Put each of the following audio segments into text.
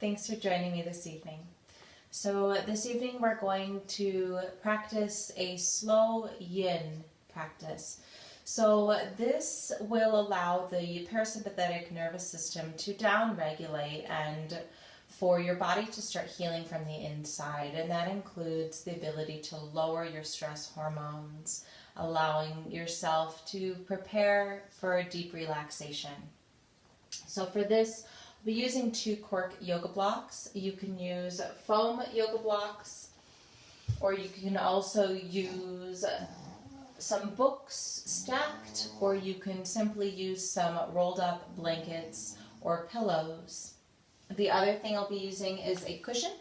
Thanks for joining me this evening. So this evening we're going to practice a slow yin practice. So this will allow the parasympathetic nervous system to downregulate and for your body to start healing from the inside. And that includes the ability to lower your stress hormones, allowing yourself to prepare for a deep relaxation. So for this, we'll be using 2 cork yoga blocks. You can use foam yoga blocks, or you can also use some books stacked, or you can simply use some rolled up blankets or pillows. The other thing I'll be using is a cushion,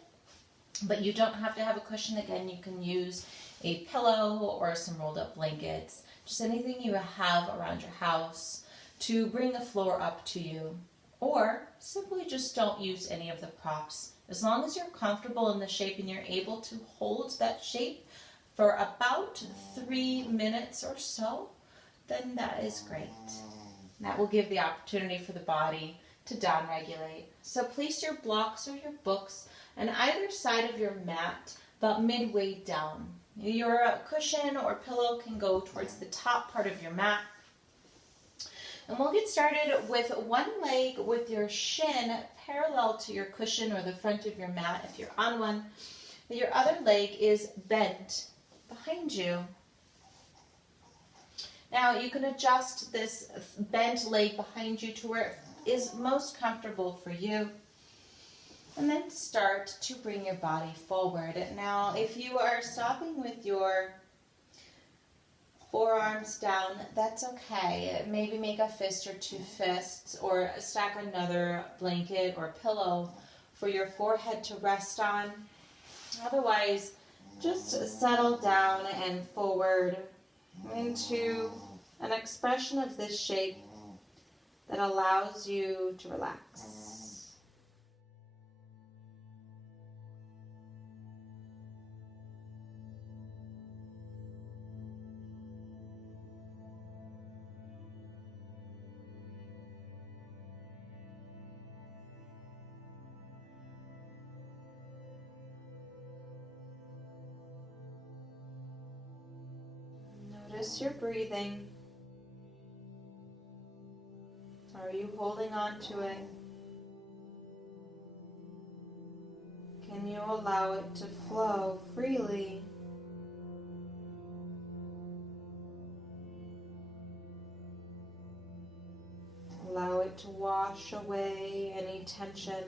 but you don't have to have a cushion. Again, you can use a pillow or some rolled up blankets, just anything you have around your house to bring the floor up to you. Or simply just don't use any of the props. As long as you're comfortable in the shape and you're able to hold that shape for about 3 minutes or so, then that is great. That will give the opportunity for the body to downregulate. So place your blocks or your books on either side of your mat, about midway down. Your cushion or pillow can go towards the top part of your mat. And we'll get started with one leg with your shin parallel to your cushion or the front of your mat if you're on one. Your other leg is bent behind you. Now you can adjust this bent leg behind you to where it is most comfortable for you. And then start to bring your body forward. Now if you are stopping with your forearms down, that's okay. Maybe make a fist or 2 fists, or stack another blanket or pillow for your forehead to rest on. Otherwise, just settle down and forward into an expression of this shape that allows you to relax. Notice your breathing. Are you holding on to it? Can you allow it to flow freely? Allow it to wash away any tension.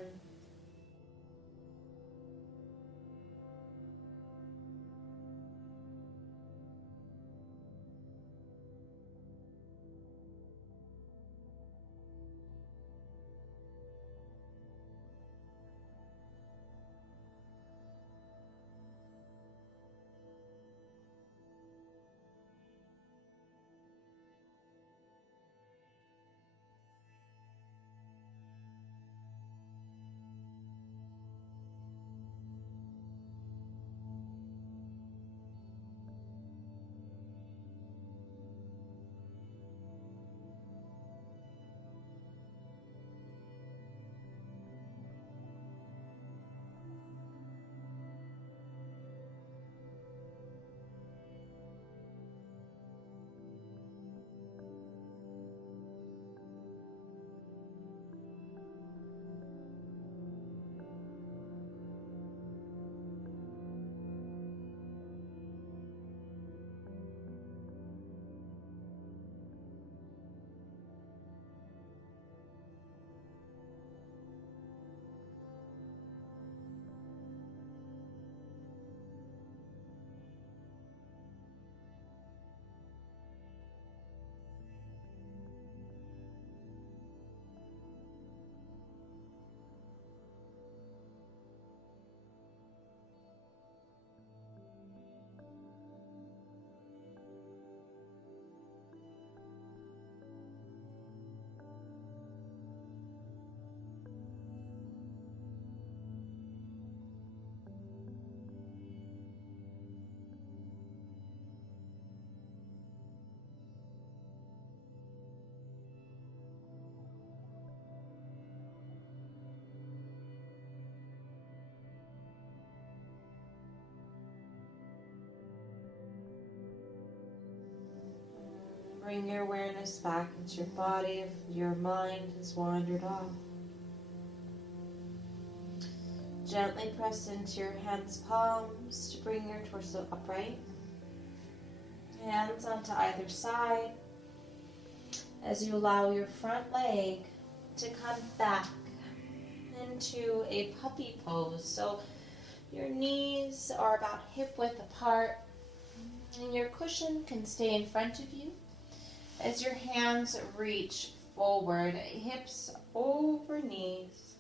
bring your awareness back into your body if your mind has wandered off. Gently press into your hands' palms to bring your torso upright. Hands onto either side as you allow your front leg to come back into a puppy pose. So your knees are about hip width apart and your cushion can stay in front of you as your hands reach forward, hips over knees.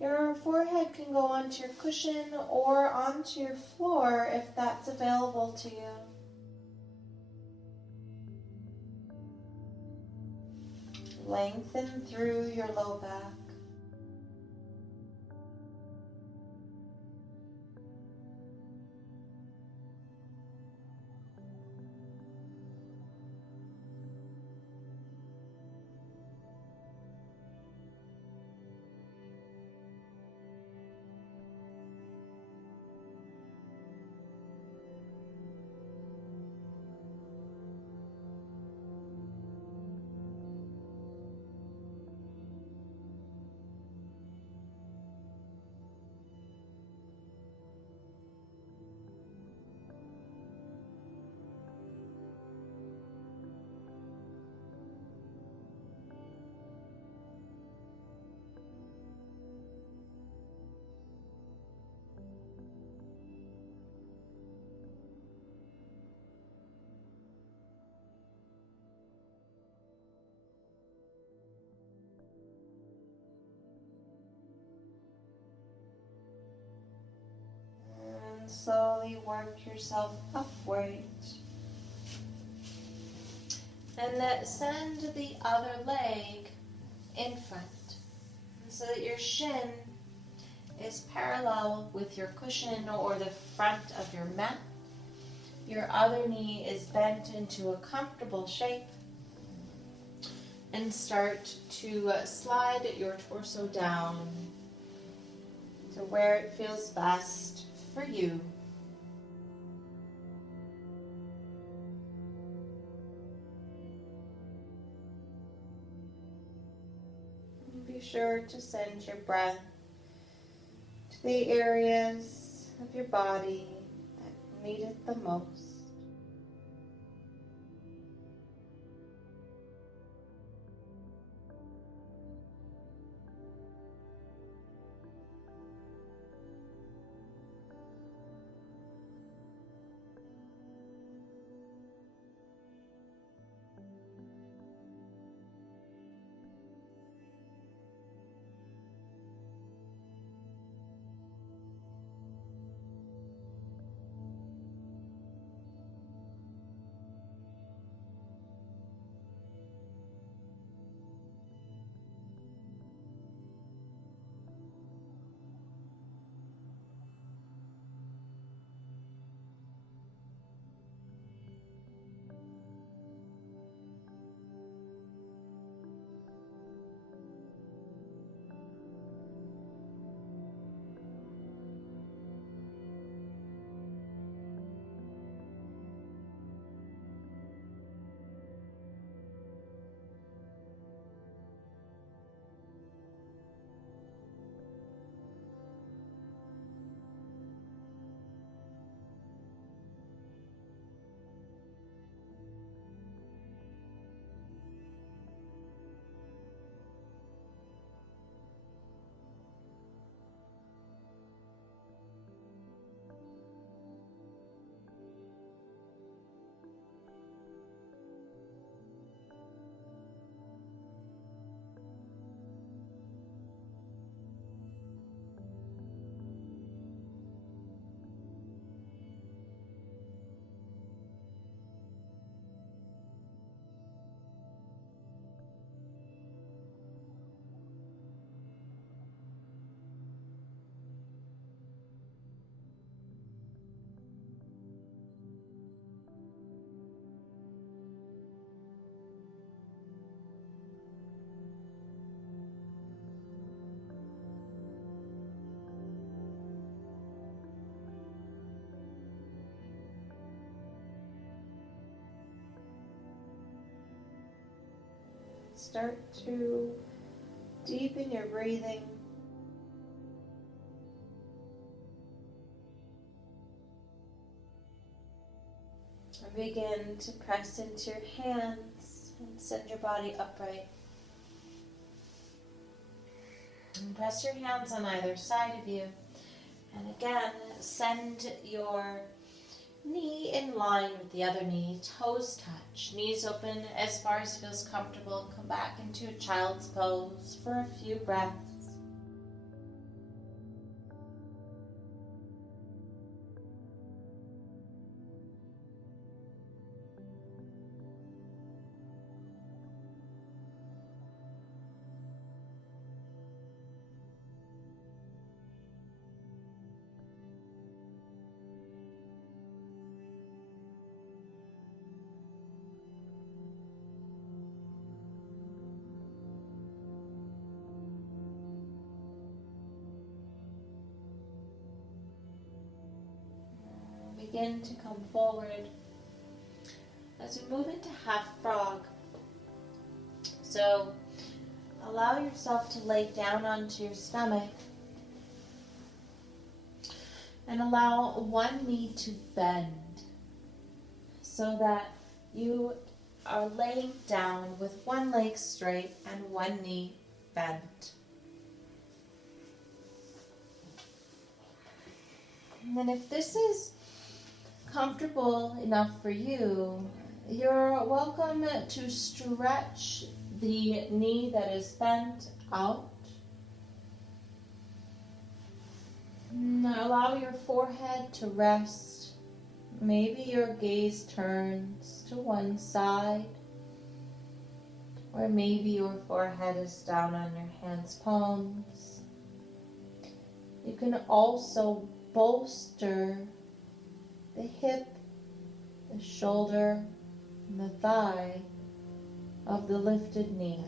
Your forehead can go onto your cushion or onto your floor if that's available to you. Lengthen through your low back. Slowly work yourself upward and then send the other leg in front so that your shin is parallel with your cushion or the front of your mat. Your other knee is bent into a comfortable shape, and start to slide your torso down to where it feels best for you. Be sure to send your breath to the areas of your body that need it the most. start to deepen your breathing. And begin to press into your hands and send your body upright. And press your hands on either side of you. And again, send your knee in line with the other knee, toes touch, knees open as far as feels comfortable. Come back into a child's pose for a few breaths. Begin to come forward as we move into half frog. So allow yourself to lay down onto your stomach and allow one knee to bend so that you are laying down with one leg straight and one knee bent. And then if this is comfortable enough for you, you're welcome to stretch the knee that is bent out. Now allow your forehead to rest. Maybe your gaze turns to one side, or maybe your forehead is down on your hands' palms. You can also bolster the hip, the shoulder, and the thigh of the lifted knee.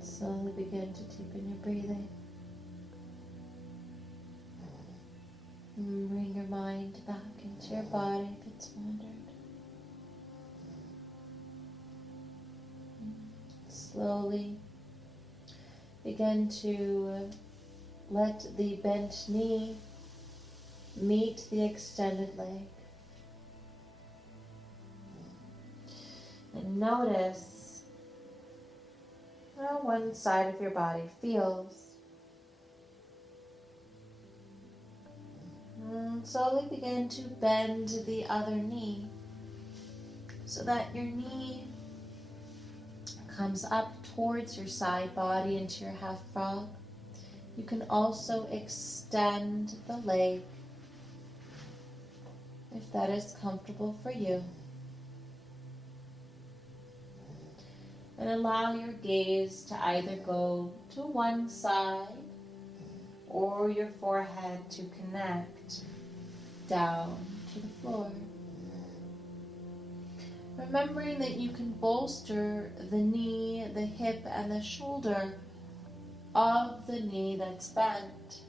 Slowly begin to deepen your breathing. And bring your mind back into your body if it's wandered. Slowly begin to let the bent knee meet the extended leg. And notice how one side of your body feels. And slowly begin to bend the other knee so that your knee comes up towards your side body into your half frog. You can also extend the leg if that is comfortable for you. And allow your gaze to either go to one side or your forehead to connect down to the floor. Remembering that you can bolster the knee, the hip, and the shoulder of the knee that's bent.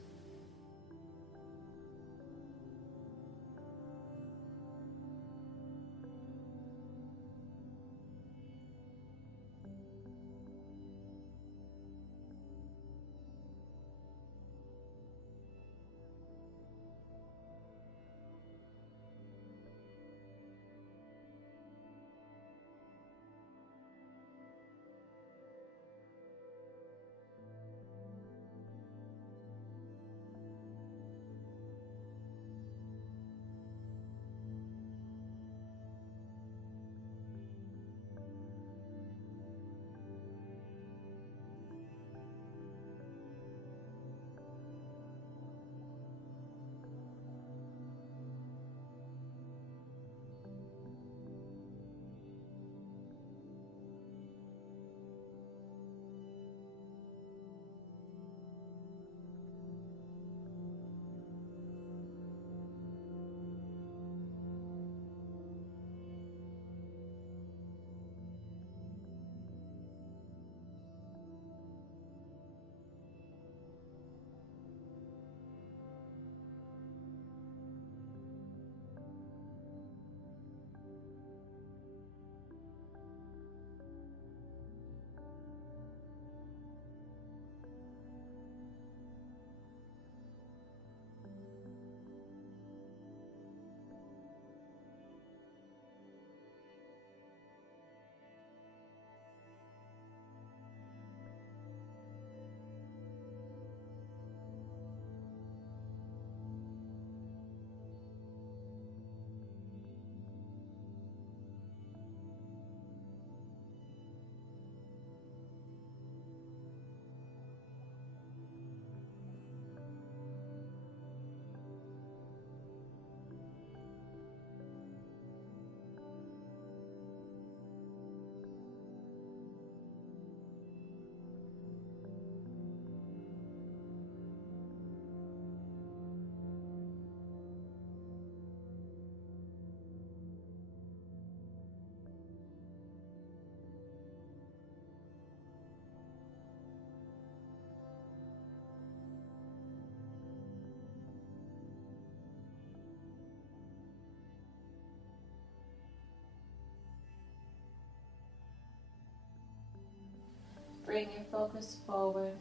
Bring your focus forward.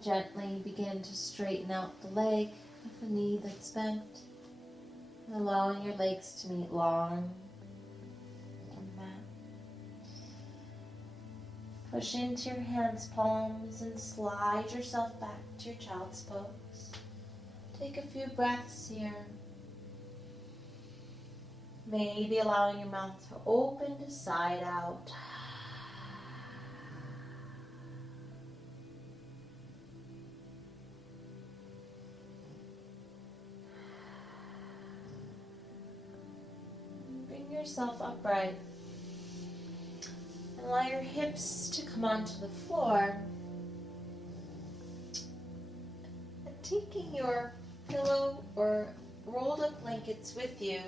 Gently begin to straighten out the leg of the knee that's bent, allowing your legs to meet long on the mat. Push into your hands' palms and slide yourself back to your child's pose. Take a few breaths here. Maybe allowing your mouth to open to side out. Bring yourself upright. And allow your hips to come onto the floor. And taking your pillow or rolled up blankets with you,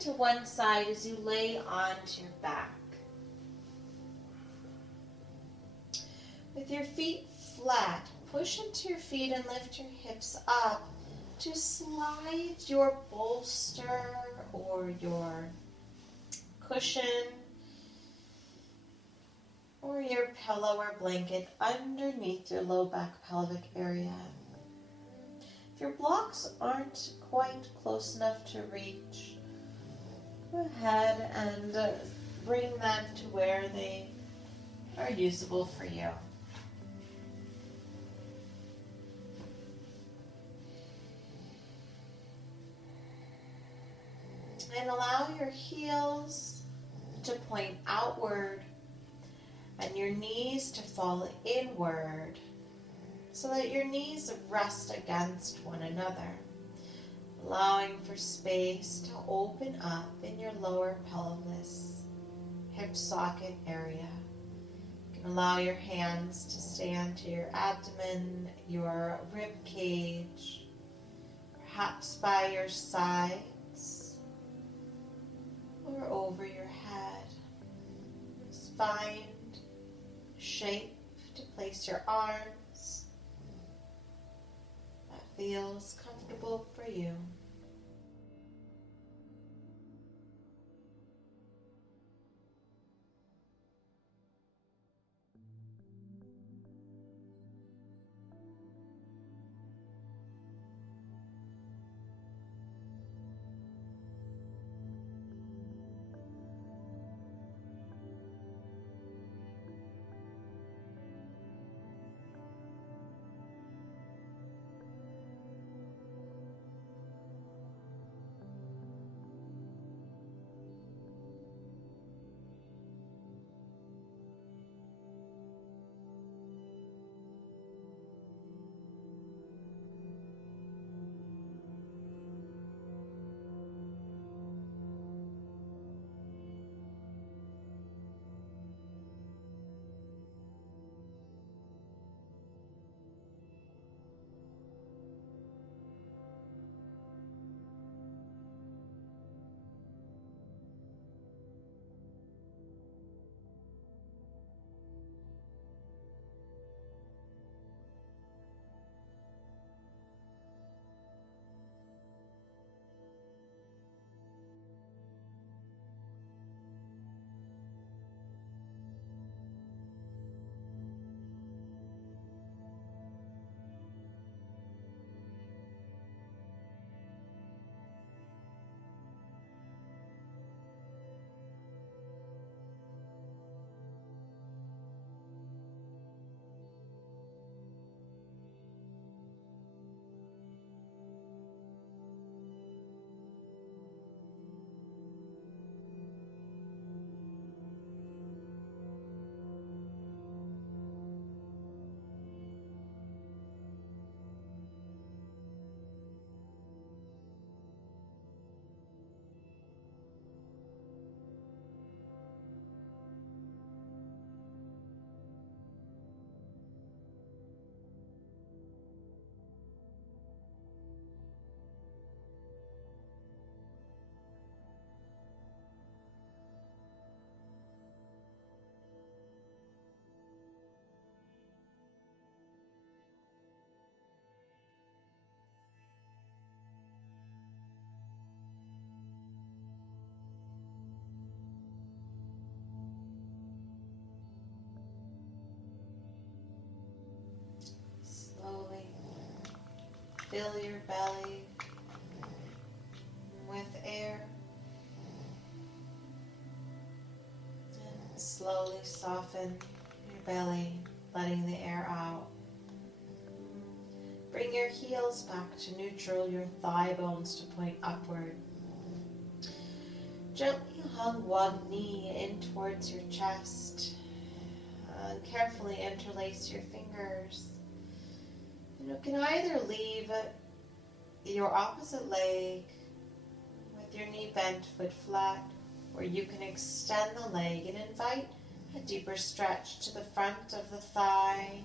to one side as you lay onto your back. With your feet flat, push into your feet and lift your hips up to slide your bolster or your cushion or your pillow or blanket underneath your low back pelvic area. If your blocks aren't quite close enough to reach, go ahead and bring them to where they are usable for you. And allow your heels to point outward and your knees to fall inward so that your knees rest against one another, allowing for space to open up in your lower pelvis, hip socket area. You can allow your hands to stand to your abdomen, your rib cage, perhaps by your sides or over your head. Just find a shape to place your arms that feels comfortable for you. Slowly fill your belly with air and slowly soften your belly, letting the air out. Bring your heels back to neutral, your thigh bones to point upward. Gently hug one knee in towards your chest. And carefully interlace your fingers. You can either leave your opposite leg with your knee bent, foot flat, or you can extend the leg and invite a deeper stretch to the front of the thigh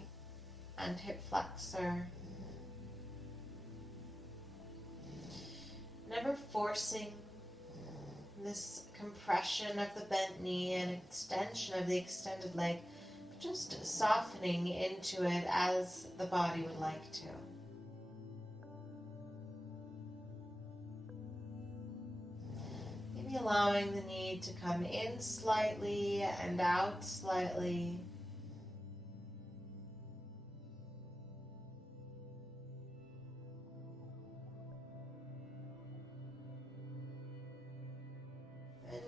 and hip flexor. Never forcing this compression of the bent knee and extension of the extended leg, but just softening into it as the body would like to. Maybe allowing the knee to come in slightly and out slightly.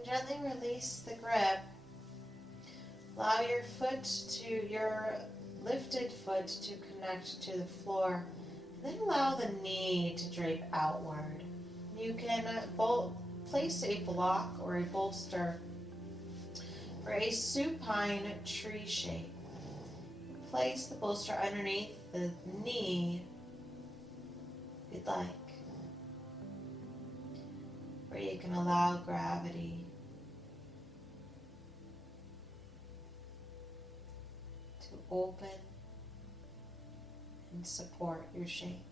Gently release the grip. Allow your lifted foot to connect to the floor. And then allow the knee to drape outward. You can place a block or a bolster for a supine tree shape. Place the bolster underneath the knee if you'd like, where you can allow gravity to open and support your shape.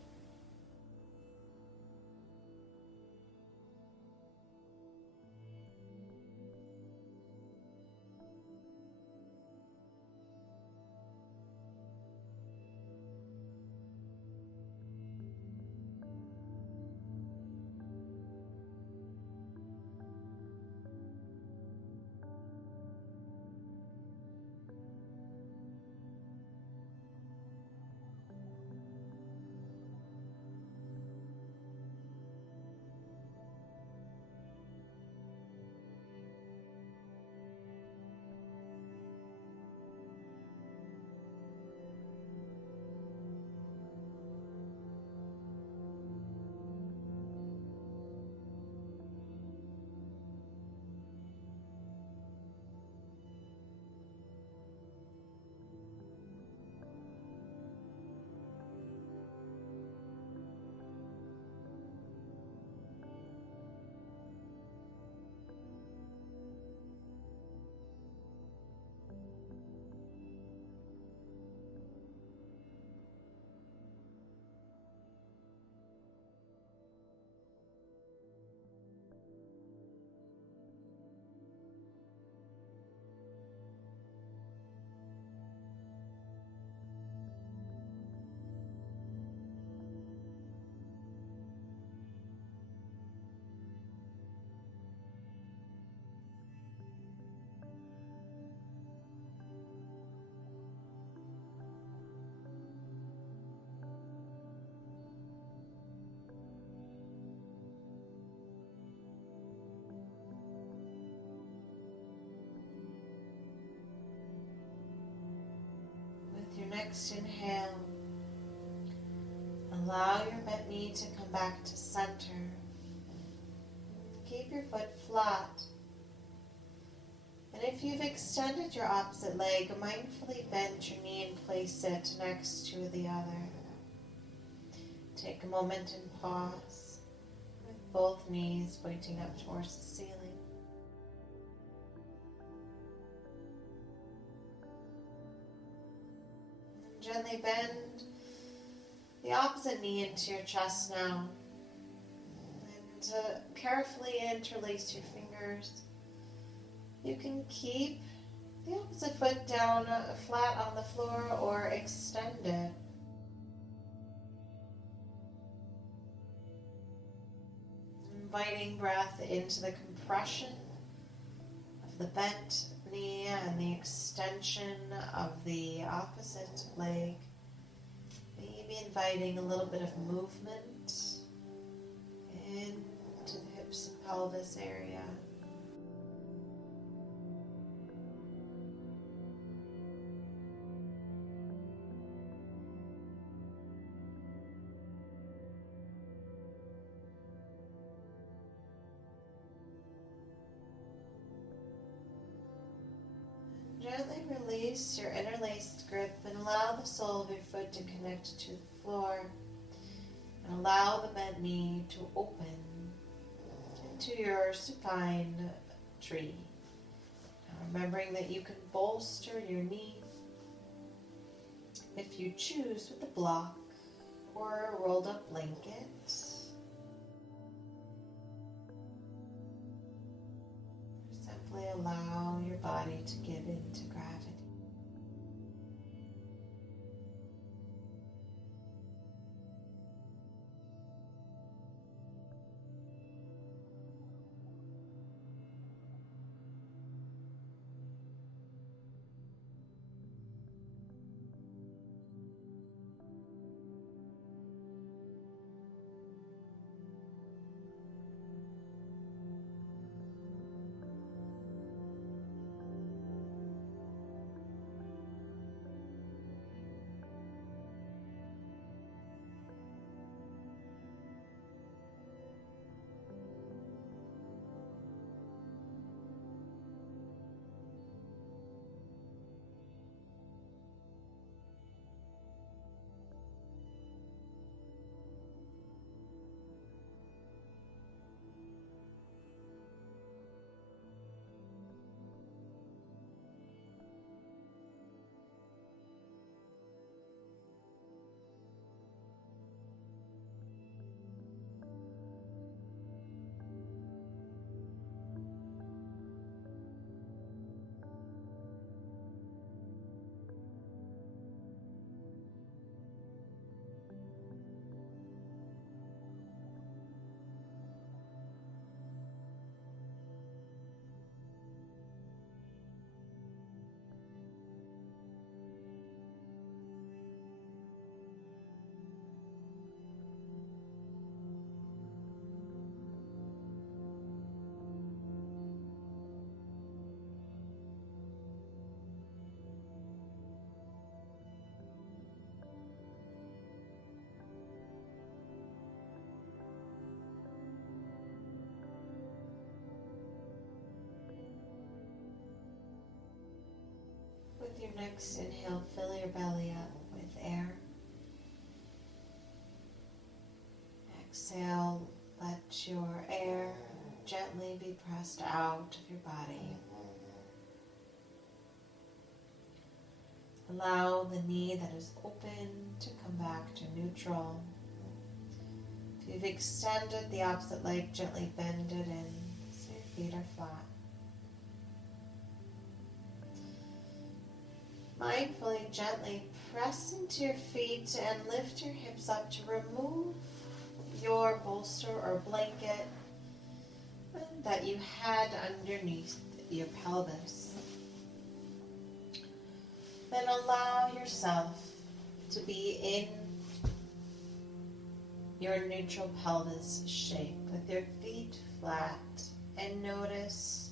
Your next inhale, allow your bent knee to come back to center. Keep your foot flat. And if you've extended your opposite leg, mindfully bend your knee and place it next to the other. Take a moment and pause with both knees pointing up towards the ceiling. Gently bend the opposite knee into your chest now. And carefully interlace your fingers. You can keep the opposite foot down flat on the floor or extend it. Inviting breath into the compression of the bent knee and the extension of the opposite leg. Maybe inviting a little bit of movement into the hips and pelvis area. Gently release your interlaced grip and allow the sole of your foot to connect to the floor. And allow the bent knee to open into your supine tree. Now remembering that you can bolster your knee if you choose with a block or a rolled up blanket. Simply allow your body to give in to gravity. With your next inhale, fill your belly up with air. Exhale, let your air gently be pressed out of your body. Allow the knee that is open to come back to neutral. If you've extended the opposite leg, gently bend it in so your feet are flat. Mindfully, gently press into your feet and lift your hips up to remove your bolster or blanket that you had underneath your pelvis. Then allow yourself to be in your neutral pelvis shape with your feet flat, and notice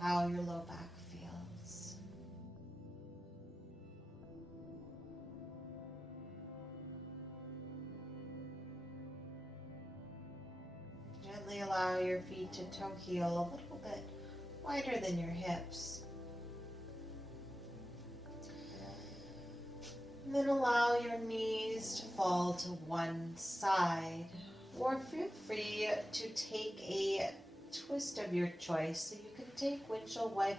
how your low back feels. Gently allow your feet to toe heel a little bit wider than your hips. And then allow your knees to fall to one side, or feel free to take a twist of your choice. So you can take windshield wipe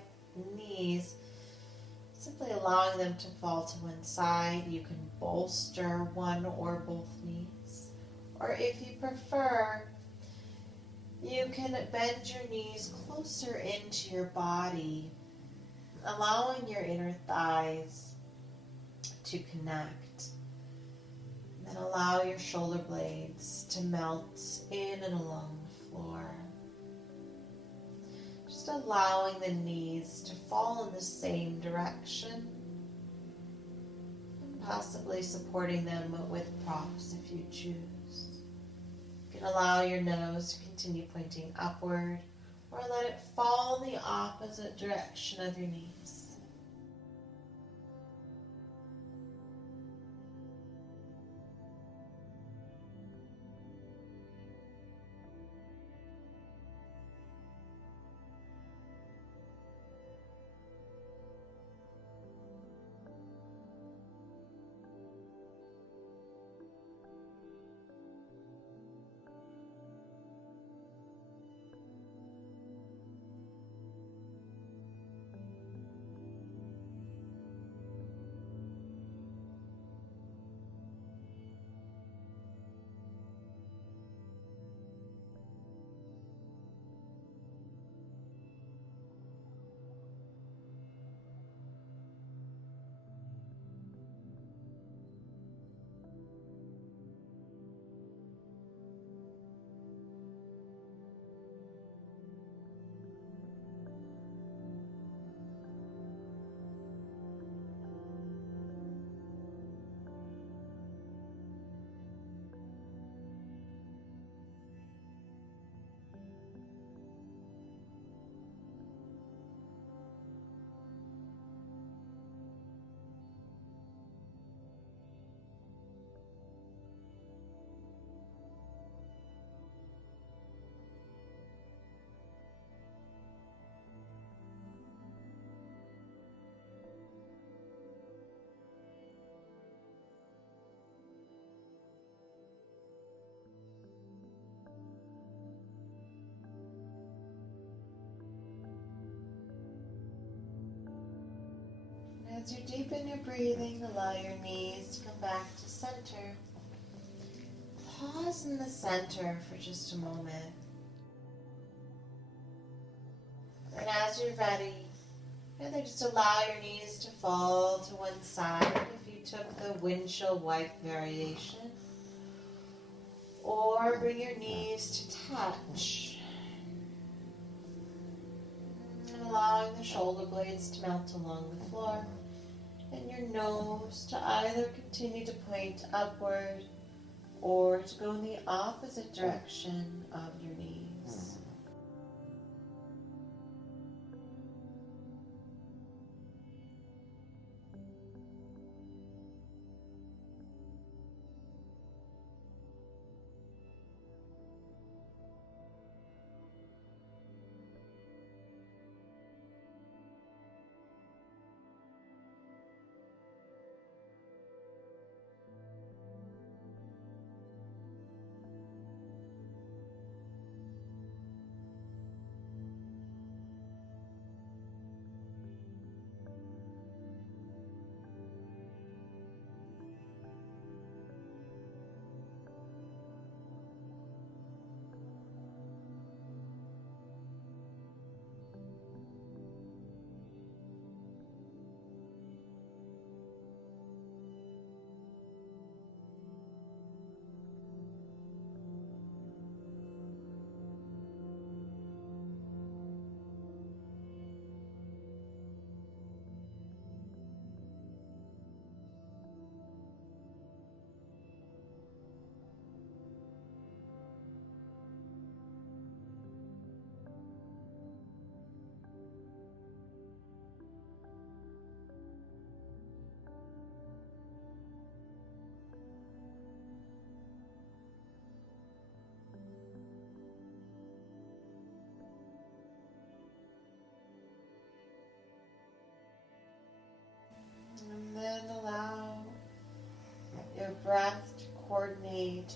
knees, simply allowing them to fall to one side. You can bolster one or both knees. Or if you prefer, you can bend your knees closer into your body, allowing your inner thighs to connect. Then allow your shoulder blades to melt in and along the floor. Just allowing the knees to fall in the same direction, and possibly supporting them with props if you choose. You can allow your nose to continue pointing upward, or let it fall in the opposite direction of your knees. As you deepen your breathing, allow your knees to come back to center. Pause in the center for just a moment. And as you're ready, either just allow your knees to fall to one side if you took the windshield wipe variation, or bring your knees to touch. And allowing the shoulder blades to melt along the floor, and your nose to either continue to point upward or to go in the opposite direction of your knees.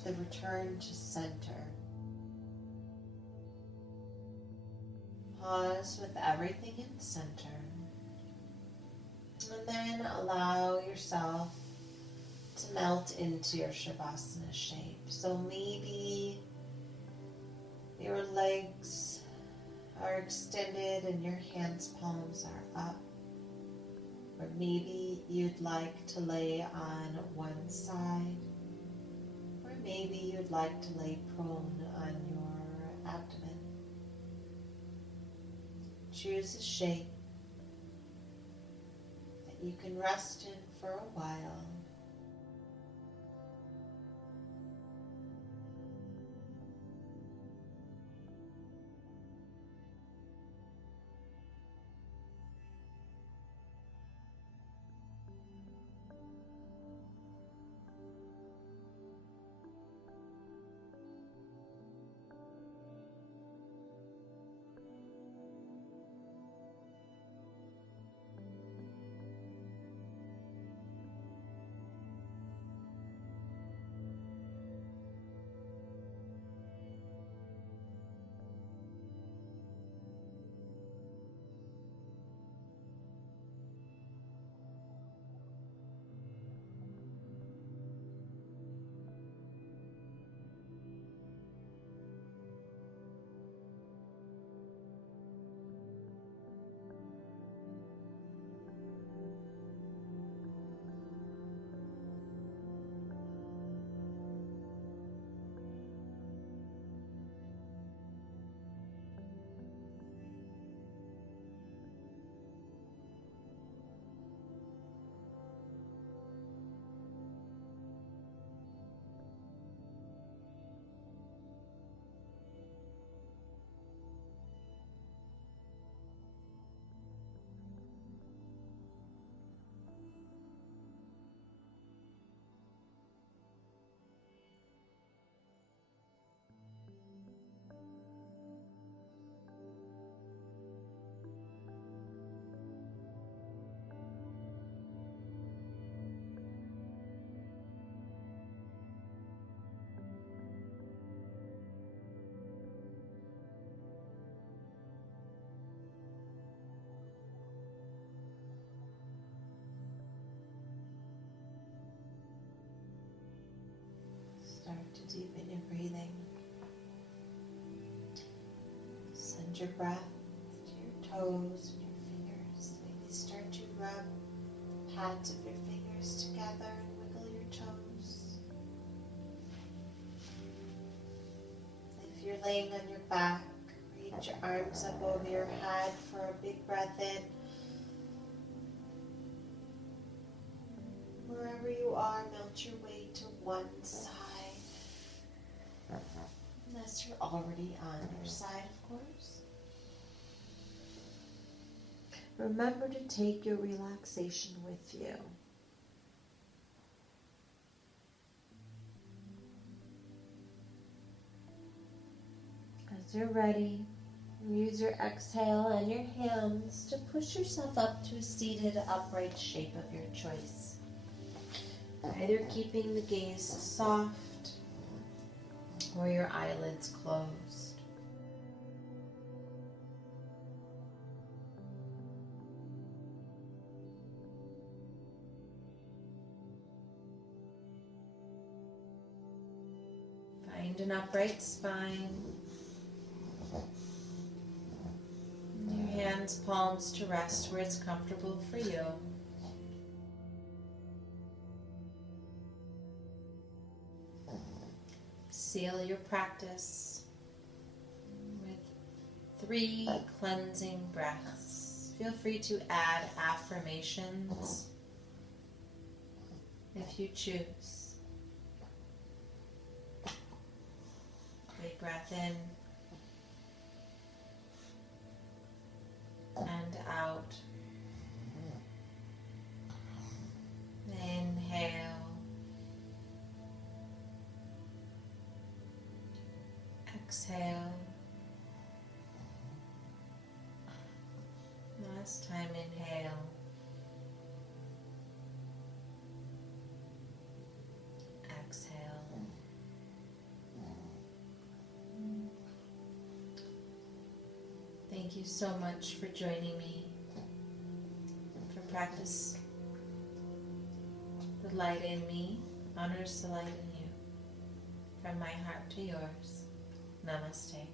the return to center. Pause with everything in center. And then allow yourself to melt into your Savasana shape. So maybe your legs are extended and your hands' palms are up. Or maybe you'd like to lay on one side. Or maybe you'd like to lay prone on your abdomen. Choose a shape that you can rest in for a while. Start to deepen your breathing. Send your breath to your toes and your fingers. Maybe start to rub the pads of your fingers together and wiggle your toes. If you're laying on your back, reach your arms up over your head for a big breath in. Wherever you are, melt your way to one side. Unless you're already on your side, of course. Remember to take your relaxation with you. As you're ready, use your exhale and your hands to push yourself up to a seated upright shape of your choice. Either keeping the gaze soft or your eyelids closed. Find an upright spine. Your hands, palms to rest where it's comfortable for you. Seal your practice with 3 cleansing breaths. Feel free to add affirmations if you choose. Big breath in and out. Inhale. Exhale. Last time, inhale. Exhale. Thank you so much for joining me for practice. The light in me honors the light in you. From my heart to yours. Namaste.